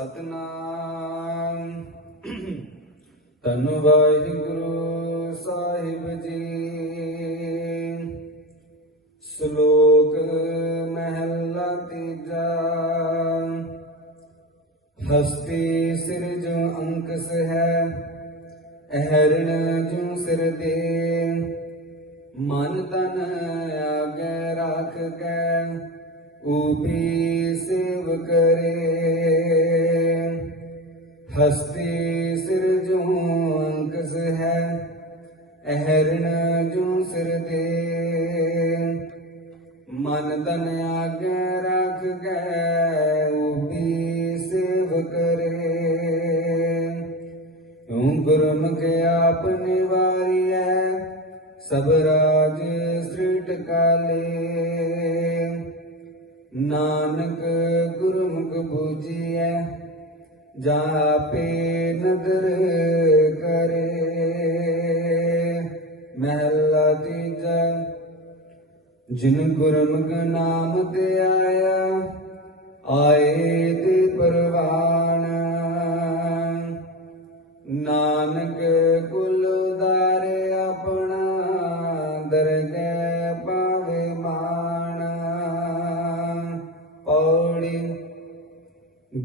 ਸਤਨਾਮ। ਤਨ ਵਾਹਿਗੁਰੂ ਸਾਹਿਬ ਜੀ। ਸ਼ਲੋਕ ਮਹਿਲਾ ਤੀਜਾ। ਹਸਤੀ ਸਿਰ ਜੋ ਅੰਕਸ ਹੈ, ਅਹਰਣ ਜੋ ਸਿਰ ਦੇ। ਮਨ ਤਨ ਆਗੇ ਰੱਖ ਕੇ ਊਪੀ ਸੇਵ ਕਰੇ। ਹਸਤੀ ਸਿਰ ਜੋ ਅੰਕਸ ਹੈ, ਅਹਰਣ ਜੋ ਸਿਰ ਦੇ ਮਨ ਤਨ ਆਗੇ ਰੱਖ ਕੇ ਊਪੀ ਸੇਵ ਕਰੇ ਓਮ ਗੁਰਮੁਖ ਆਪ ਨਿਵਾਰੀਐ ਸਭ ਰਾਜ ਸ੍ਰਿਟ ਕਾਲੇ। ਨਾਨਕ ਗੁਰਮੁਖ ਬੂਜੀਐ ਜਾਂ ਜਾਪੇ ਨਦਰ ਕਰੇ, ਮਹਿਲਾ ਤੀਜਾ, ਜਿਨ ਗੁਰਮੁਖ ਨਾਮ ਤੇ ਆਇਆ, ਆਏ ਤੇ ਪਰਵਾਨ। ਨਾਨਕ ਕੁਲ ਉਦਾਰੇ ਆਪਣਾ ਦਰਗਹਿ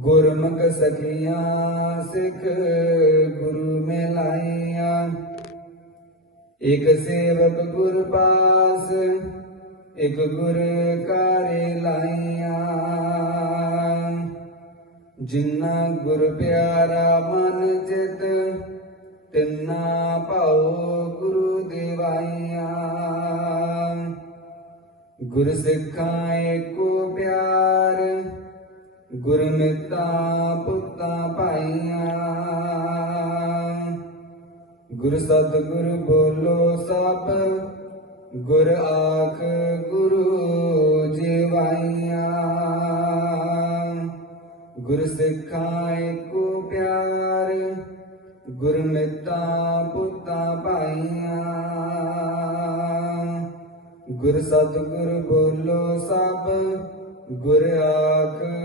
ਗੁਰਮੁਖ ਸਖੀਆਂ ਸਿੱਖ ਗੁਰੂ ਮਿਲਾਈਆਂ ਇਕ ਸੇਵਕ ਗੁਰ ਪਾਸ, ਇਕ ਗੁਰ ਕਾਰੇ ਲਾਈਆਂ। ਜਿਨ੍ਹਾਂ ਗੁਰ ਪਿਆਰਾ ਮਨ ਚਿਤ, ਤਿੰਨਾ ਭਾਉ ਗੁਰੂ ਦੇਵਾਈਆਂ। ਗੁਰ ਸਿੱਖਾਂ ਏਕੋ ਗੁਰਮਿਤਾ ਪੁੱਤਾਂ ਭਾਈਆਂ। ਗੁਰ ਸਤਿਗੁਰ ਬੋਲੋ ਸਭ, ਗੁਰ ਆਖ ਗੁਰੂ ਜੀਵਾਈਆਂ। ਗੁਰ ਸਿੱਖਾਂ ਕੋ ਪਿਆਰ, ਗੁਰਮਿਤਾ ਪੁੱਤਾਂ ਭਾਈਆਂ। ਗੁਰ ਸਤਿਗੁਰ ਬੋਲੋ ਸਭ, ਗੁਰ ਆਖ